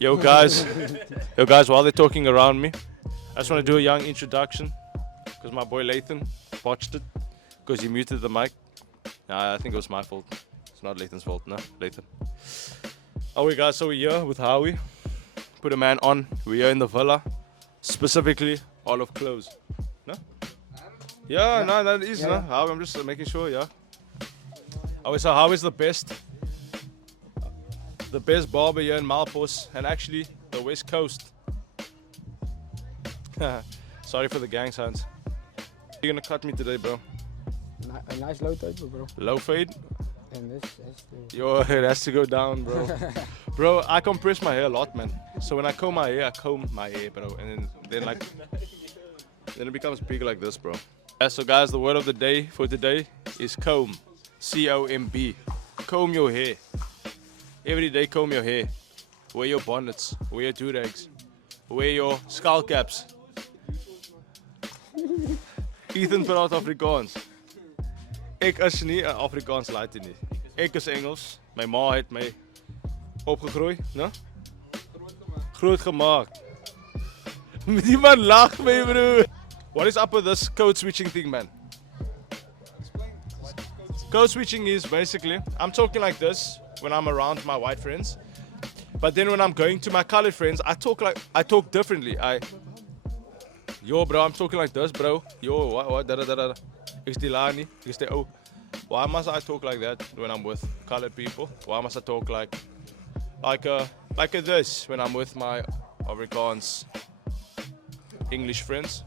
Yo guys, while they're talking around me, I just want to do a young introduction because my boy Lathan botched it because he muted the mic. Nah, I think it was my fault. It's not Lathan's fault, no, Lathan. Oh, guys, so we're here with Howie. Put a man on. We're here in the villa, specifically all of clothes. No? Yeah, no, that is, no. Howie, I'm just making sure, yeah. Oh, so Howie's the best barber here in Melkboss and actually the West Coast. Sorry for the gang signs. You're gonna cut me today, bro. A nice low type, bro. Low fade? And this has to... Yo, it has to go down, bro. Bro, I compress my hair a lot, man. So when I comb my hair, bro. And then like, then it becomes big like this, bro. Yeah, so guys, the word of the day for today is comb. C-O-M-B. Comb your hair. Every day comb your hair. Wear your bonnets. Wear your do-rags. Wear your skull caps. Ethan praat Afrikaans. Ek is nie 'n Afrikaans laaitie nie. Ek is Engels. My ma het my opgegroei, né? Groot gemaak. Met die man lag my, bro. What is up with this code switching thing, man? Code switching is basically, I'm talking like this when I'm around my white friends. But then when I'm going to my colored friends, I talk differently. Yo, bro, I'm talking like this, bro. Yo, what, da. Why must I talk like that when I'm with colored people? Why must I talk like this when I'm with my Afrikaans English friends?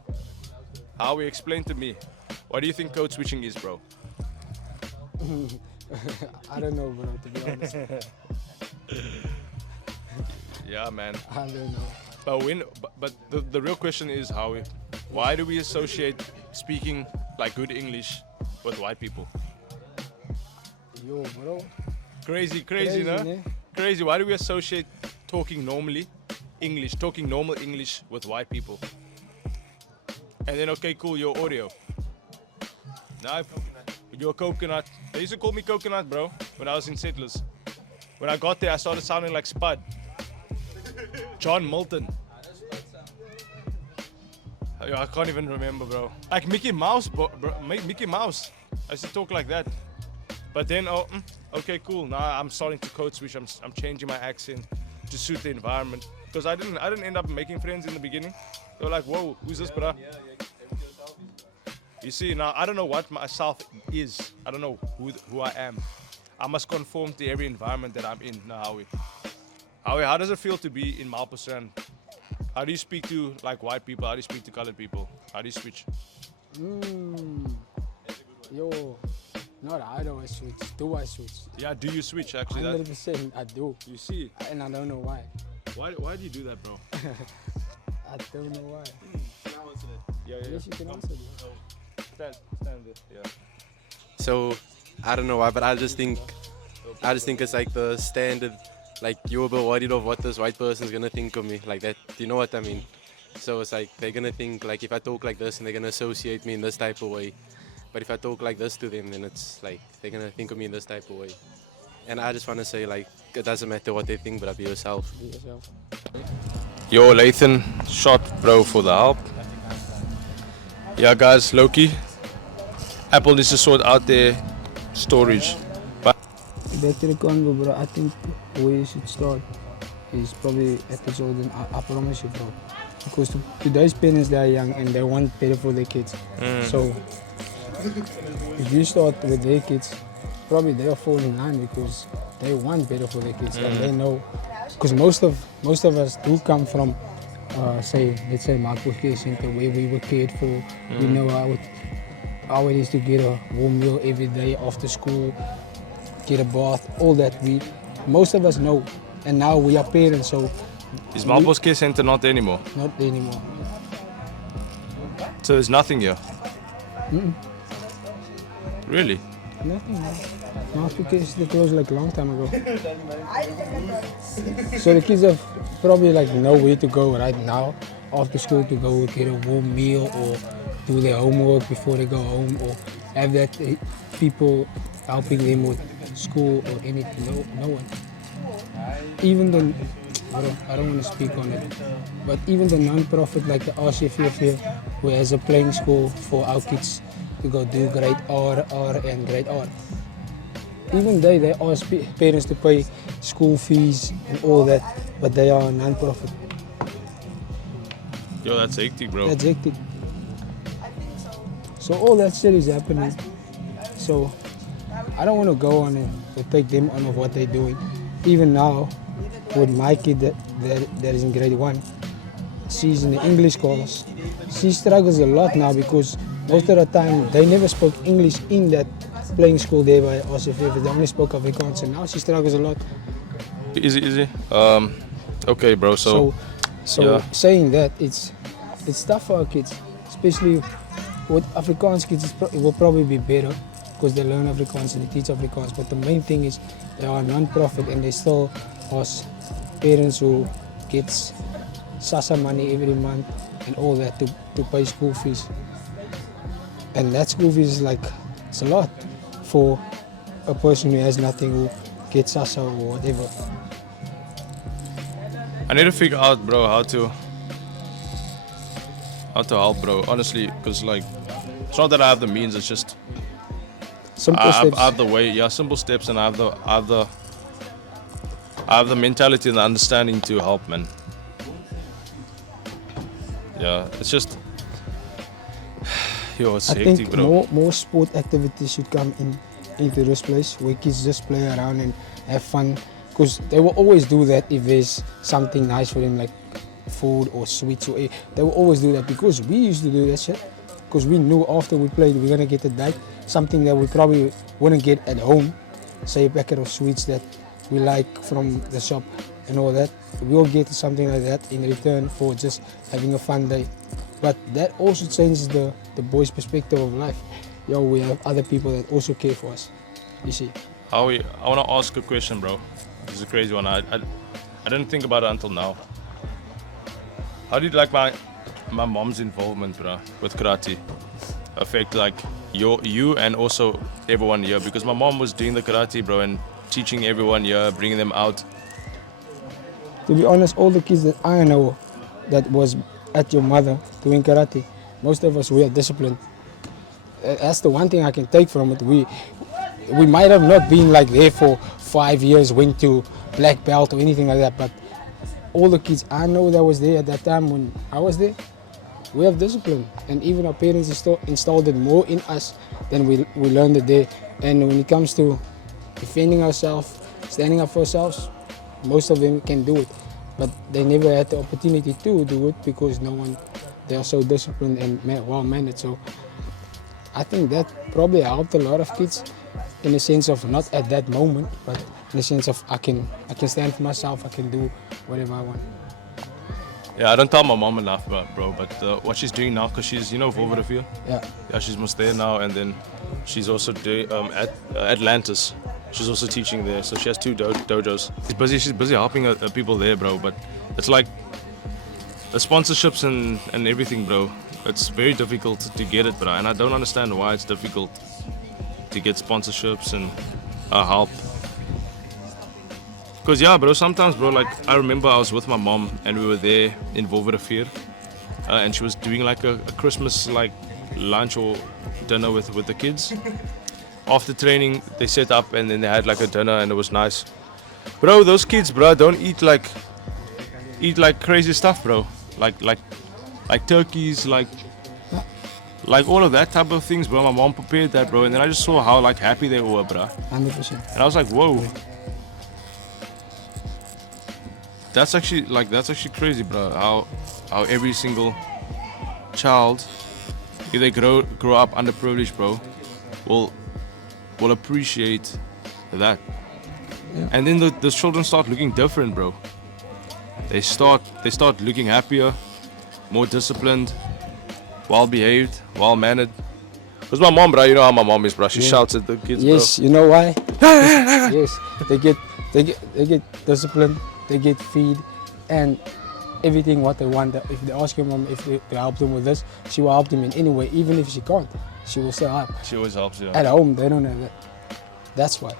How we explain to me? What do you think code switching is, bro? I don't know, bro, to be honest. Yeah, man. I don't know. But the real question is, why do we associate speaking like good English with white people? Yo, bro. Crazy, no? Ne? Crazy. Why do we associate talking normal English with white people? And then, okay, cool, your audio. Now, you're coconut. They used to call me coconut, bro, when I was in Settlers. When I got there, I started sounding like Spud. John Milton. I can't even remember, bro. Like Mickey Mouse, bro. Mickey Mouse. I used to talk like that. But then, okay, cool. Now I'm starting to code switch. I'm changing my accent to suit the environment. Because I didn't end up making friends in the beginning. They were like, whoa, who's this, bro? You see, now I don't know what myself is. I don't know who I am. I must conform to every environment that I'm in. Now, Howie, how does it feel to be in Melkboss? How do you speak to like white people? How do you speak to colored people? How do you switch? Yo, not I don't switch. Do I switch? Yeah, do you switch actually? 100% I do. You see? And I don't know why. Why do you do that, bro? I don't know why. Yeah. Yes, you can answer that. Stand there. Yeah. So, I don't know why, but I just think it's like the standard, like you're a bit worried of what this white person's gonna think of me, like that. Do you know what I mean? So it's like they're gonna think like if I talk like this and they're gonna associate me in this type of way. But if I talk like this to them, then it's like they're gonna think of me in this type of way. And I just wanna say like it doesn't matter what they think, but be yourself. Be yourself. Yo, Lathan, shot, bro, for the help. Yeah, guys, Loki. Apple needs to sort out their storage. Back to the convo, bro. I think where you should start is probably at the children. I promise you, bro. Because today's parents, they are young and they want better for their kids. So if you start with their kids, probably they'll fall in line because they want better for their kids and they know. Because most of us do come from, let's say Melkboss Center, where we were cared for. We know how it is to get a warm meal every day after school, get a bath, all that. Most of us know, and now we are parents, so. Is Melkboss Center not there anymore? Not anymore. So there's nothing here? Really? Nothing, man. Melkboss Center closed like a long time ago. So the kids have probably like nowhere to go right now after school to go get a warm meal or do their homework before they go home or have that people helping them with school or anything. No one. Even I don't want to speak on it. But even the non-profit like the RCFF here, who has a playing school for our kids to go do grade R, and grade R. Even they ask parents to pay school fees and all that, but they are a non-profit. Yo, that's hectic, bro. That's hectic. So all that shit is happening. So I don't want to go on and take them on of what they're doing. Even now, with my kid that is in grade 1, she's in the English course. She struggles a lot now because most of the time they never spoke English in that playing school there by RCFF. They only spoke Afrikaans, and now she struggles a lot. Easy. Okay, bro. So yeah. Saying that, it's tough for our kids, especially with Afrikaans kids. It will probably be better because they learn Afrikaans and they teach Afrikaans. But the main thing is they are non-profit and they still ask parents who gets SASSA money every month and all that to pay school fees. And that school fees is like, it's a lot for a person who has nothing, who gets SASSA or whatever. I need to figure out, bro, how to help, bro. Honestly, because like, it's not that I have the means. It's just Simple steps. I have the way. Yeah, simple steps, and I have the mentality and the understanding to help, man. Yeah, it's just, yo, it's I hectic, think bro. more sport activities should come into this place where kids just play around and have fun. Because they will always do that if there's something nice for them, like food or sweets. They will always do that because we used to do that shit. Because we knew after we played we're gonna get a date, something that we probably wouldn't get at home. Say a packet of sweets that we like from the shop and all that. We'll get something like that in return for just having a fun day. But that also changes the boys' perspective of life. Yo, we have other people that also care for us. You see. I want to ask a question, bro. This is a crazy one. I didn't think about it until now. How did like my mom's involvement, bro, with karate affect like you and also everyone here? Because my mom was doing the karate, bro, and teaching everyone here, bringing them out. To be honest, all the kids that I know that was at your mother doing karate, most of us, we are disciplined. That's the one thing I can take from it. We might have not been like there for 5 years, went to black belt or anything like that, but all the kids I know that was there at that time when I was there, we have discipline. And even our parents installed it more in us than we learned it there. And when it comes to defending ourselves, standing up for ourselves, most of them can do it. But they never had the opportunity to do it because they are so disciplined and well-mannered. So I think that probably helped a lot of kids in the sense of not at that moment, but in the sense of I can stand for myself, I can do whatever I want. Yeah, I don't tell my mom enough, bro, but what she's doing now, because she's, Wolverine here. Yeah, she's almost there now, and then she's also doing at Atlantis. She's also teaching there, so she has 2 dojos. She's busy helping people there, bro, but it's like the sponsorships and everything, bro. It's very difficult to get it, bro, and I don't understand why it's difficult to get sponsorships and help. Because yeah, bro, sometimes, bro, like I remember I was with my mom and we were there in Wolverine, and she was doing like a Christmas like lunch or dinner with the kids. After training, they set up and then they had like a dinner and it was nice. Bro, those kids, bro, don't eat like crazy stuff, bro. Like turkeys, like all of that type of things, bro. My mom prepared that, bro, and then I just saw how like happy they were, bro. 100%. And I was like, whoa. That's actually crazy, bro. How every single child, if they grow up underprivileged, bro, will appreciate that. Yeah. And then the children start looking different, bro. They start looking happier, more disciplined, well behaved, well mannered. Because my mom, bro, you know how my mom is, bro. She shouts at the kids, yes, bro. You know why? Yes, they get disciplined, they get feed, and everything what they want. If they ask your mom if they help them with this, she will help them in any way. Even if she can't, she will still help. She always helps, yeah. At home, they don't have that. That's why.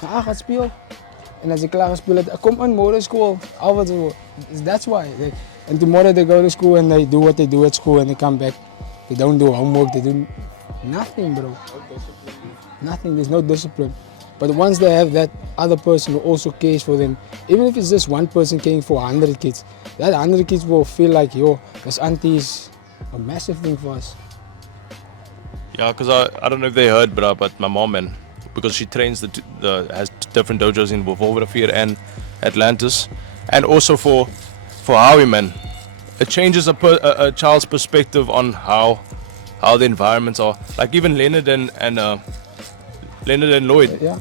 Gaat speel. En als ik klaar speel het, kom on more school. That's why. And tomorrow they go to school and they do what they do at school and they come back. They don't do homework, they do nothing, bro. Nothing, there's no discipline. But once they have that other person who also cares for them, even if it's just one person caring for 100 kids, that 100 kids will feel like, yo, this auntie is a massive thing for us. Yeah, because I don't know if they heard, bro, but my mom, man, because she trains has different dojos in Wolverhampton and Atlantis, and also for Howie, man, it changes a child's perspective on how the environments are. Like even Leonard and Lloyd, Yeah,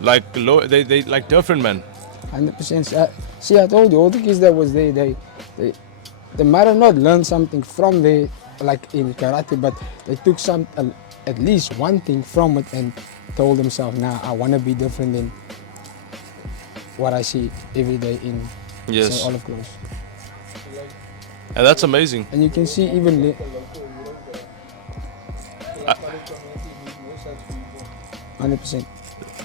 like they like different, man. 100%. See, I told you, all the kids that was there, they might have not learned something from there, like in karate, but they took at least one thing from it and told themselves, nah, I want to be different than what I see every day in Yes. St. Olive Close. And that's amazing. And you can see even 100%.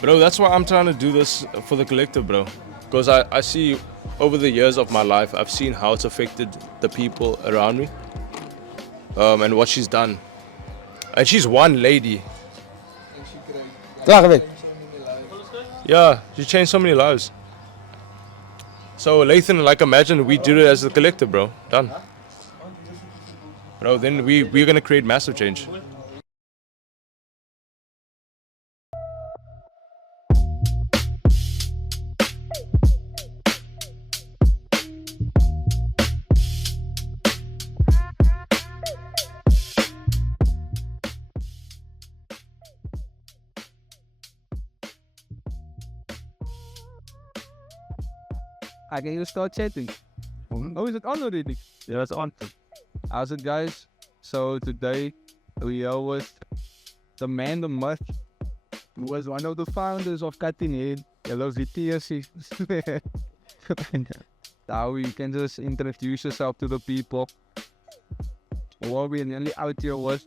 Bro, that's why I'm trying to do this for the collective, bro. Because I see over the years of my life, I've seen how it's affected the people around me and what she's done. And she's one lady. Yeah, she changed so many lives. So Lathan, like imagine we did it as a collective, bro. Done. Bro, then we're gonna create massive change. I can you start chatting. Oh, is it on already? Yeah, it's on. How's it, guys? So today we are with the man, the myth, who was one of the founders of Cutting Head, LVGcpt. Now you can just introduce yourself to the people. What we nearly out here was.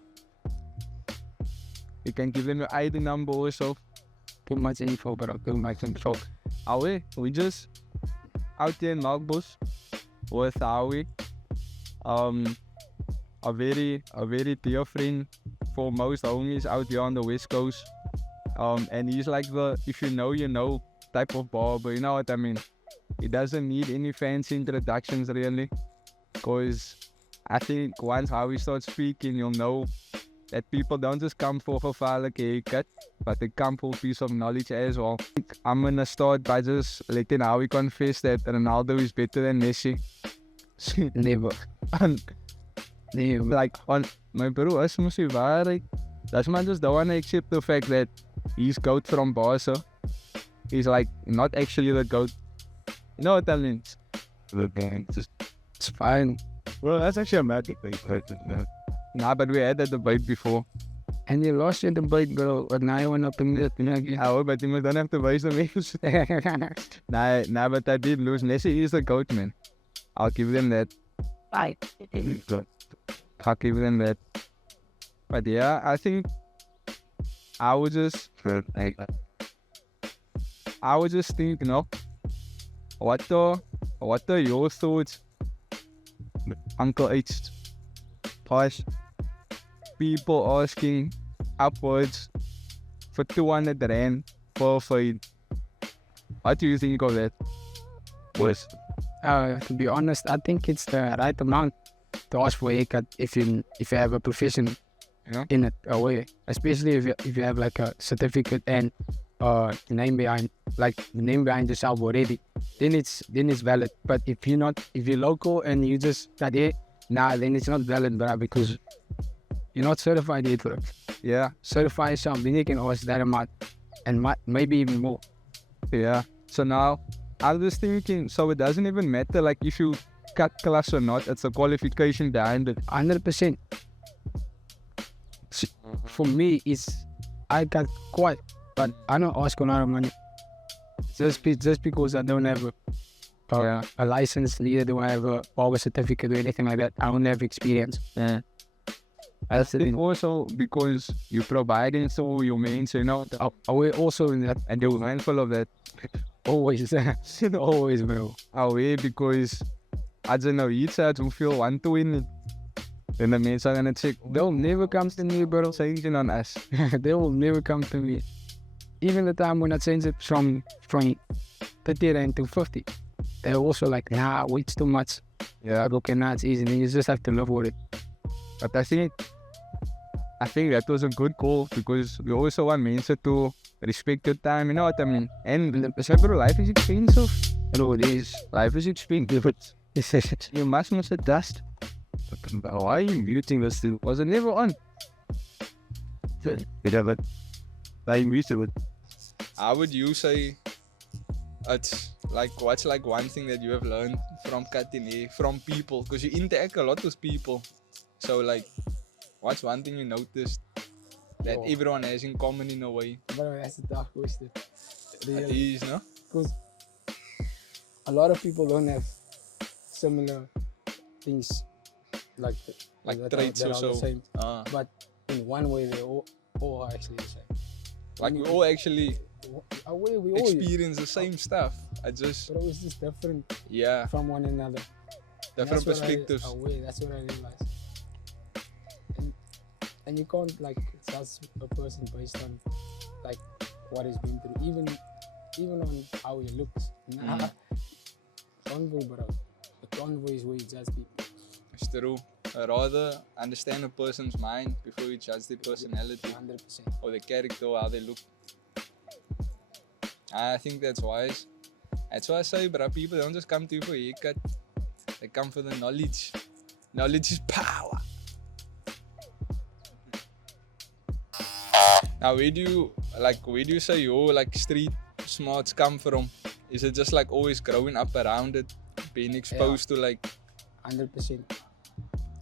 You can give them your ID number or so. Too much info, bro. Too much info. Howie, we just out here in Melkboss with Howie. A very dear friend for most homies out here on the West Coast. And he's like the if you know type of barber, you know what I mean? He doesn't need any fancy introductions really. Cause I think once Howie starts speaking, you'll know that people don't just come for a gevaarlijke haircut, but they come for a piece of knowledge as well. I'm gonna start by just letting Howie confess that Ronaldo is better than Messi. Never. Never. Like, on my bro, is mos die waarheid. That's man just don't wanna accept the fact that he's GOAT from Barca. He's like not actually the GOAT. You know what I mean? It's fine. Bro, that's actually a mad thing. Nah, but we had that debate before. And you lost your debate, bro. But now you went up in it. Oh, but you don't have to waste the meals. Nah, but I did lose. Messi is the GOAT, man. I'll give them that. Bye. I'll give them that. But yeah, I think I would just think, you know, what are your thoughts, Uncle H? Posh, people asking upwards for 200 rand per fade. What do you think of that? Yes. To be honest, I think it's the right amount to ask for a haircut if you have a profession, in it way. Especially if you have like a certificate and name behind yourself already, then it's valid. But if you're local and you just got it, then it's not valid, bro, because you're not certified yet, bro. Yeah, Certify yourself, then you can ask that amount and maybe even more. yeah. So now, I was thinking, so it doesn't even matter like if you cut class or not, it's a qualification behind it. 100%. For me, I got quite, but I don't ask a lot of money. Just because I don't have a license, neither do I have a barber certificate or anything like that. I don't have experience. Yeah. That's the thing. Also because you're providing so your mates, you know, We're also in that. and they're mindful of that. Always. Always, bro. Away because as I know iets uit hoeveel want to win. Then the mates are gonna check. They'll never come to me, bro. Changing on us. They will never come to me. Even the time when I changed it from 30 rand to 50, they're also like, nah, it's too much. Yeah. Okay, nah, it's easy. Then you just have to live with it. But I think that was a good call because we also want men to respect your time, you know what I mean? And bro, life is expensive. Bro, it is. Life is expensive. You must not adjust. Why are you muting this thing? Was it never on? Yeah, but I muted it. How would you say it's like, what's like one thing that you have learned from cutting hair, from people? Because you interact a lot with people. So like, what's one thing you noticed that everyone has in common in a way? Bro, that's a tough question. It is, no? Because a lot of people don't have similar things like that traits that or are the so. same. Ah. But in one way, they all are actually the same. Like we all actually A way we all experience the same stuff. I just, but it's just different yeah, from one another. different perspectives. That's what I realized. And you can't like judge a person based on like what he's been through, even on how he looks. Nah, convo, bro. The convo is where you judge people. It's true. I'd rather understand a person's mind before you judge their personality 100%. or their character or how they look. I think that's wise. That's why I say, bro, people don't just come to you for a haircut. They come for the knowledge. Knowledge is power. Now, where do you say your like street smarts come from? Is it just like always growing up around it, being exposed to like? 100%.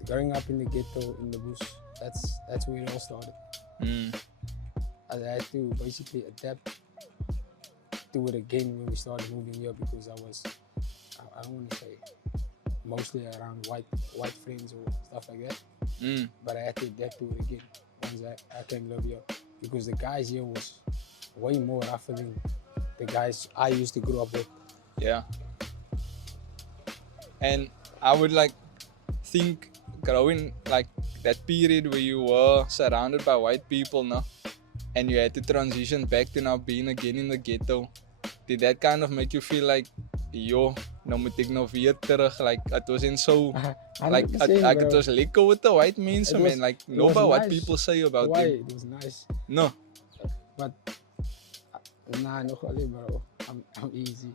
Growing up in the ghetto, in the bush, that's where it all started. I had to basically adapt to it again when we started moving here because I don't want to say mostly around white friends or stuff like that. But I had to adapt to it again once I came live here because the guys here was way more rougher than the guys I used to grow up with. Yeah. And I would like think growing like that period where you were surrounded by white people, no? And you had to transition back to now being again in the ghetto. Did that kind of make you feel like, yo, nou moet ek nou weer terug? Like it wasn't so, like it was lekker with the white mensen, man. Like know about what people say about Why? them. It was nice. No. But nah, no alleen, bro. I'm easy.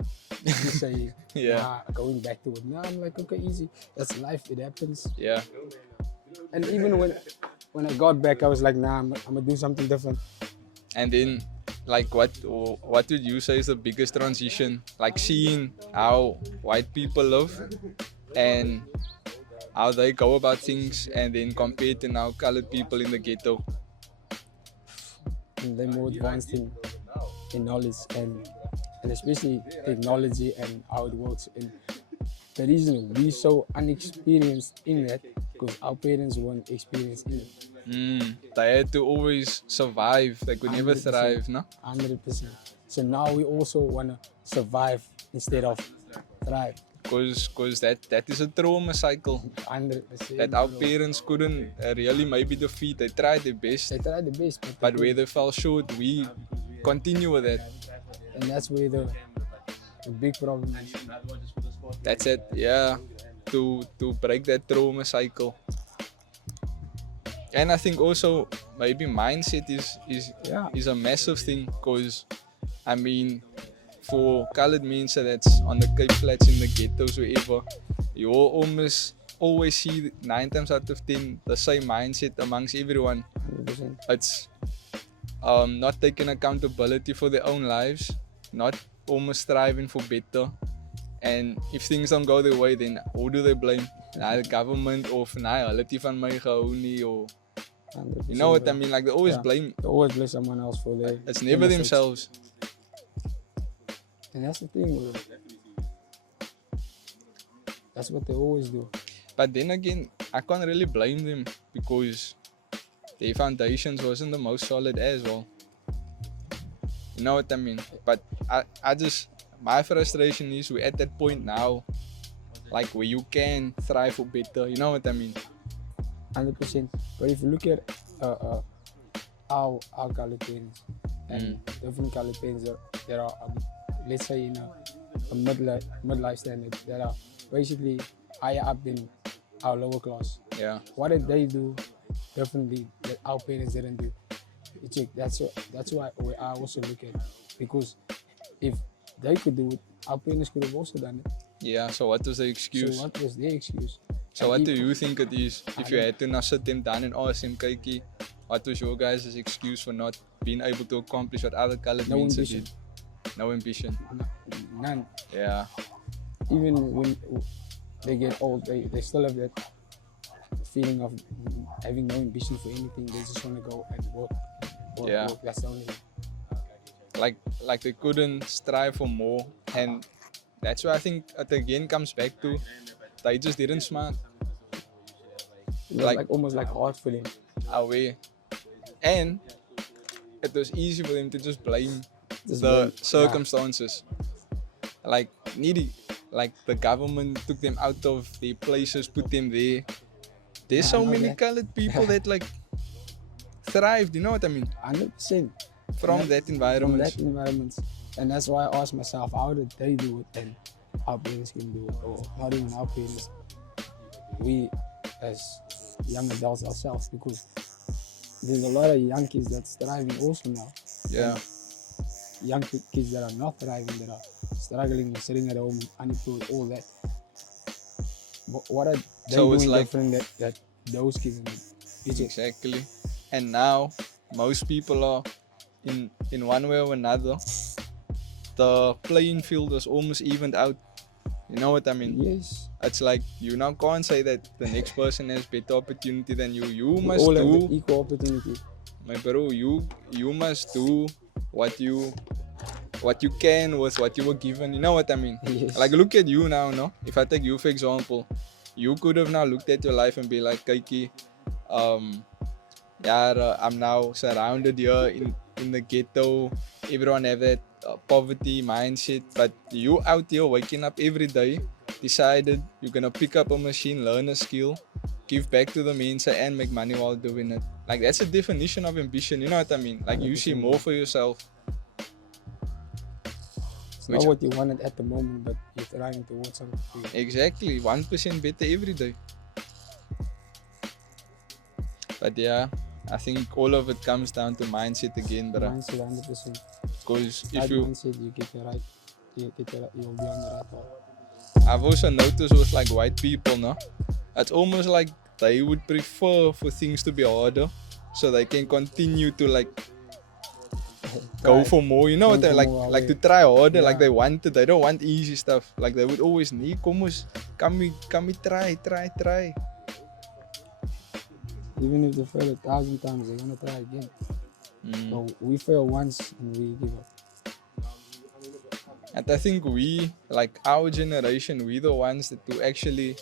You say, Yeah. nah, going back to it. Nah, I'm like, okay, easy. That's life. It happens. Yeah. And even when I got back, I was like, nah, I'm gonna do something different. And then, like, what would you say is the biggest transition? Like seeing how white people live and how they go about things, and then compared to now colored people in the ghetto. And they're more advanced in knowledge and especially technology and how it works. And the reason we're so unexperienced in that because our parents weren't experienced in it. They had to always survive. They could never 100%. thrive, no? 100%. So now we also want to survive instead of thrive. Because that is a trauma cycle 100%. that our bro. parents couldn't really maybe defeat. They tried their best, They tried the best, but where they fell short, we continue with that. and that's where the big problem is. That's it, yeah. To break that trauma cycle. And I think also maybe mindset is a massive thing because I mean for colored men that's on the Cape Flats in the ghettos wherever, you almost always see 9 times out of 10 the same mindset amongst everyone. 100%. It's not taking accountability for their own lives, not almost striving for better. And if things don't go their way, then who do they blame? The government of hulle het nie van my gehou nie, or 100%, you know what bro. I mean? Like they always Yeah. blame. They always blame someone else for their. It's never mistakes. themselves. And that's the thing, bro. That's what they always do. But then again, I can't really blame them because their foundations wasn't the most solid as well. You know what I mean? But I just, my frustration is we're at that point now, like where you can thrive for better. You know what I mean? 100%. But if you look at our colored parents and different colored parents that are let's say in a midlife standard that are basically higher up than our lower class. Yeah. What did they do differently that our parents didn't do? Check. That's why I also look at it. Because if they could do it, our parents could have also done it. Yeah, so what was the excuse? So what was their excuse? So what do you think it is? If you had to now sit them down and ask them, Kaiki, what was your guys' excuse for not being able to accomplish what other colored men did? No ambition. None. Yeah. Even when they get old, they still have that feeling of having no ambition for anything. They just want to go and work. Yeah. Work. That's the only thing. Like they couldn't strive for more, and that's why I think it again comes back to they just didn't smart. It was like almost like hard for them. Away. And it was easy for them to just blame the circumstances. Like needy. Like the government took them out of their places, put them there. There's so many colored people that like thrived, you know what I mean? 100%. From that environment. And that's why I asked myself, how did they do it and our parents can do it? Or not even our parents, we as young adults ourselves, because there's a lot of young kids that's thriving also now. Yeah. And young kids that are not thriving, that are struggling and sitting at home, unemployed, all that. But what are they doing different that those kids did? Exactly. And now most people are in one way or another, the playing field is almost evened out. You know what I mean? Yes. It's like you now can't say that the next person has better opportunity than you. You must all do have equal opportunity. My bro, you must do what you can with what you were given. You know what I mean? Yes. Like look at you now, no? If I take you for example, you could have now looked at your life and be like, Kaiki, I'm now surrounded here in the ghetto. Everyone have that poverty mindset, but you out here waking up every day, decided you're gonna pick up a machine, learn a skill, give back to the Mensa and make money while doing it. Like that's a definition of ambition, you know what I mean? Like you see more for yourself. It's not what you wanted at the moment, but you're trying towards something. Exactly, 1% better every day. But yeah, I think all of it comes down to mindset again, bro. Mindset 100%. Because if mindset, you get the right, you'll be on the right path. I've also noticed with like white people, no? It's almost like they would prefer for things to be harder so they can continue to like go for more, you know what I mean? Like to try harder, like they want it, they don't want easy stuff. Like they would always need, can we try. Even if they fail 1,000 times, they're gonna try again. So we fail once and we give up. And I think we, like our generation, we the ones that do actually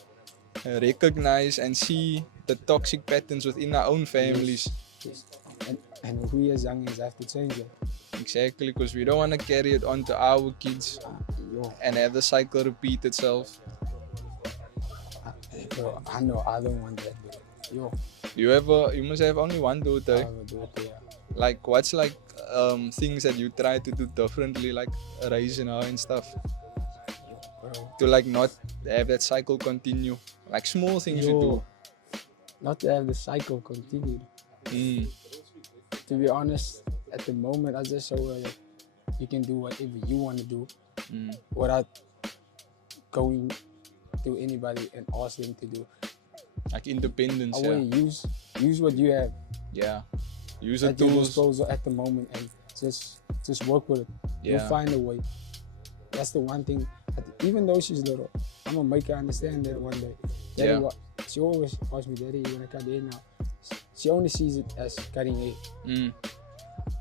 recognize and see the toxic patterns within our own families. Yes. And we as youngins have to change it. Exactly, because we don't want to carry it on to our kids and have the cycle repeat itself. I know I don't want that. You must have only one daughter. I have a daughter, yeah. Like what's like things that you try to do differently, like raising her and stuff, to like not have that cycle continue, like small things you do. Not to have the cycle continue. To be honest, at the moment I just show her that you can do whatever you want to do without going to anybody and ask them to do. Like independence. I want to use what you have. Yeah. Use the at your tools disposal at the moment and just work with it. Yeah. You'll find a way. That's the one thing. Even though she's little, I'm gonna make her understand that one day. Daddy, she always asks me, Daddy, you wanna cut hair now? She only sees it as cutting hair.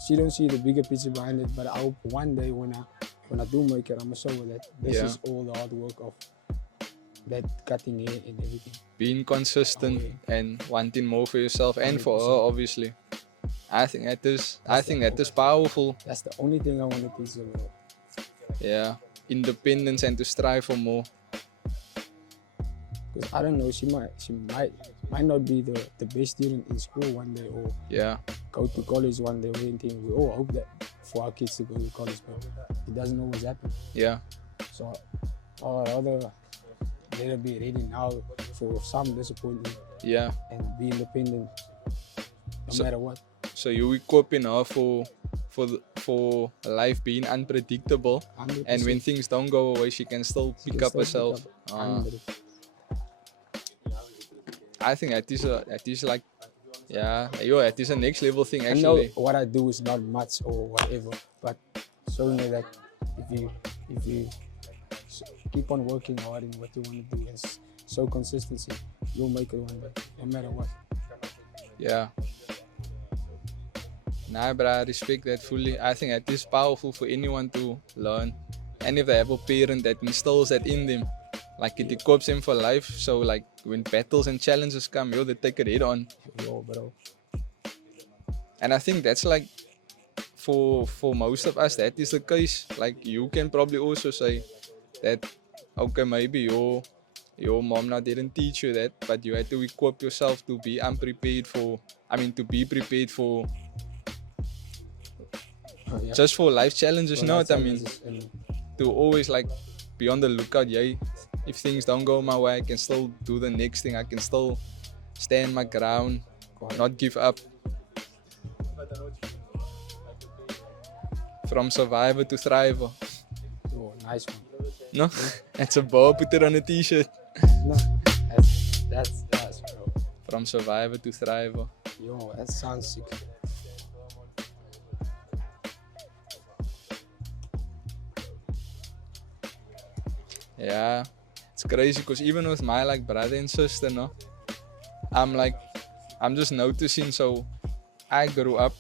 She don't see the bigger picture behind it. But I hope one day when I do make it, I'm gonna show her that this is all the hard work of that cutting hair and everything. Being consistent and wanting more for yourself and for her, obviously. I think that is powerful. That's the only thing I want to teach her, bro. Yeah, independence and to strive for more. Because I don't know, she might not be the best student in school one day, or Yeah, go to college one day or anything. We all hope that for our kids to go to college, but it doesn't always happen. yeah, So I'd rather let her be ready now for some disappointment yeah. and be independent no So- matter what. So you equipping her for life being unpredictable, 100%. and when things don't go away, she can still She pick can up still herself. pick up. 100%. I think that is like, yeah, that is a next level thing I know actually. what I do is not much or whatever, but showing her that if you keep on working hard in what you want to do and show consistency, you'll make it one day, no matter what. Yeah. Nah, but I respect that fully. I think that is powerful for anyone to learn. And if they have a parent that instills that in them, like it equips them for life. So like when battles and challenges come, they take it head on. Yo, bro. And I think that's like for most of us that is the case. Like you can probably also say that okay, maybe your mom now didn't teach you that, but you had to equip yourself to be to be prepared for Yeah. just for life challenges, So you know what I that's mean? challenges and To always like be on the lookout, yeah. If things don't go my way, I can still do the next thing. I can still stand my ground, not give up. From survivor to thriver. yo, nice one. No? That's a bar, put it on a t-shirt. No, that's bro. From survivor to thriver. Yo, that sounds sick. Yeah, it's crazy because even with my like brother and sister, no, I'm just noticing. So I grew up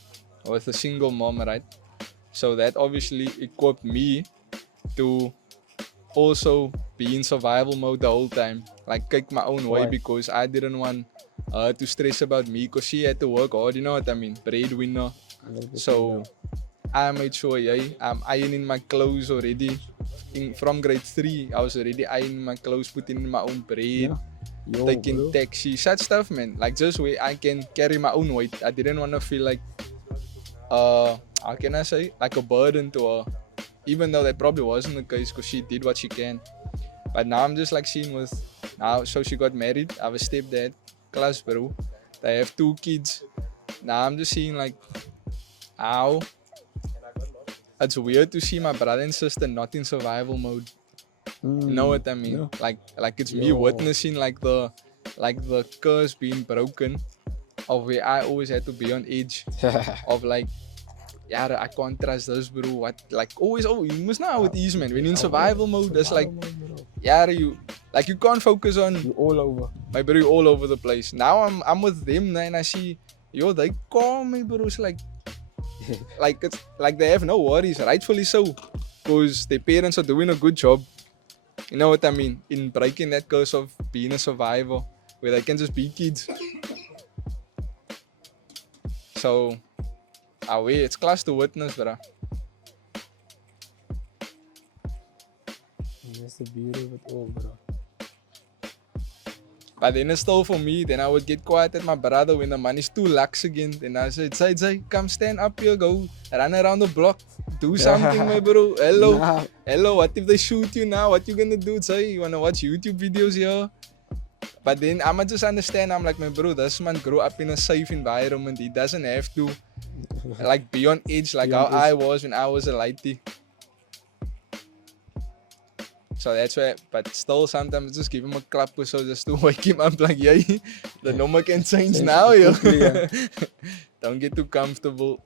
with a single mom, right? So that obviously equipped me to also be in survival mode the whole time, like kick my own way Why? because I didn't want her to stress about me because she had to work hard. You know what I mean? Breadwinner. 100%, So bro. I made sure I'm ironing my clothes already. From grade 3, I was already ironing my clothes, putting in my own bread, Yeah. Yo, taking bro. taxi, such stuff, man. Like just where I can carry my own weight. I didn't want to feel like, how can I say, like a burden to her. Even though that probably wasn't the case because she did what she can. But now I'm just like seeing so she got married. I have a stepdad, class bro. They have 2 kids. Now I'm just seeing like how it's weird to see my brother and sister not in survival mode. You know what I mean? Yeah. Like it's me Yo. witnessing like the curse being broken, of where I always had to be on edge of like, yeah, I can't trust this bro. What like always you must know how it is, man. When you're in survival mode, that's like, yeah, you can't focus on You all over. my bro all over the place. Now I'm with them and I see, they call me bro. It's like it's like they have no worries, rightfully so, because their parents are doing a good job. You know what I mean? In breaking that curse of being a survivor, where they can just be kids. So, it's class to witness, bro. That's the beauty of it all, bro. But then it's still for me, then I would get quiet at my brother when the money's too lax again. Then I said, Say, come stand up here, go run around the block, do something, my bro. Hello, Nah. hello, what if they shoot you now? What you gonna do? Say, you wanna watch YouTube videos here? But then I'ma just understand, I'm like, my bro, this man grew up in a safe environment. He doesn't have to like be on edge like how I was when I was a lighty. So that's why, but still sometimes just give him a clap or so just to wake him up like, yeah, the number can change now, yo. Yeah. Don't get too comfortable.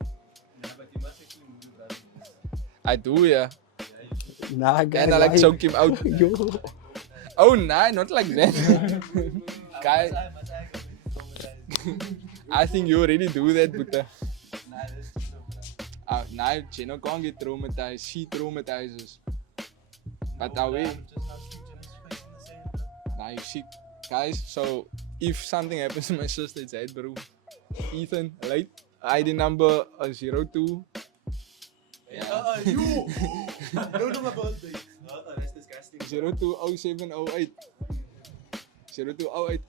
I do, yeah. Nah, I And I like choke him out. Yo. Oh, nah, not like that. Guy, I think you already do that, but nah, Chino can't get traumatized. She traumatizes. But Nah, sick. Guys, so if something happens to my sister, it's that, bro. Ethan, late. ID number 02. Yeah. You! Don't know my birthday. That's disgusting. 020708. 0208.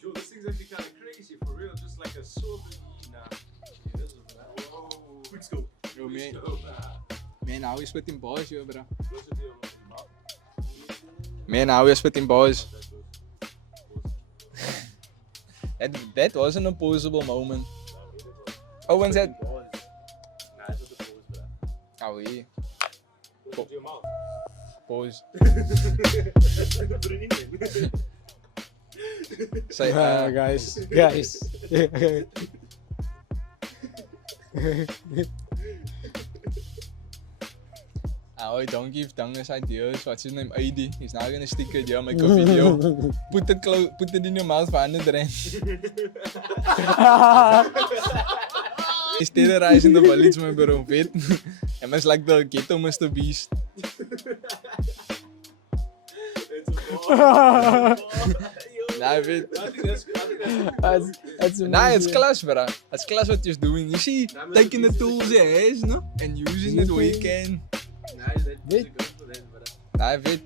Yo, this thing's actually kind of crazy for real. Just like a silver. Nah. Whoa. Quick scope. Yo, man, how is with him boys, yo, bro? Man, how is with him boys? That was an opposable moment. Owen said. Oh, yeah. Pause. Say, guys. Oh, don't give Dungus ideas. What's his name? ID. He's not gonna stick it. Yeah, make a video. Put it in your mouth for 100 rand. He's terrorizing the village, my bro. Wait. It must like the ghetto Mr. Beast. Nah, wait. Nah, it's class, bro. It's class what you're doing. You see, taking the tools he has, no? And using it where you can. Wait. Nah, wait.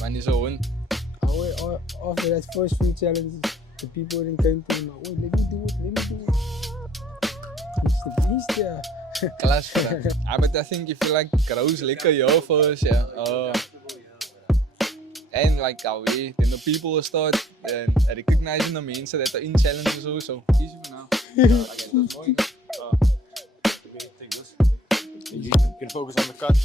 Man, he's a hond. After that first few challenges, the people didn't come to him. Wait, let me do it. He's the beast, yeah. Class, bro. But I think if you like grows lekker jou first, yeah. And like then the people will start recognizing the mensen that are in challenges also. Easy for now. You can focus on the cut.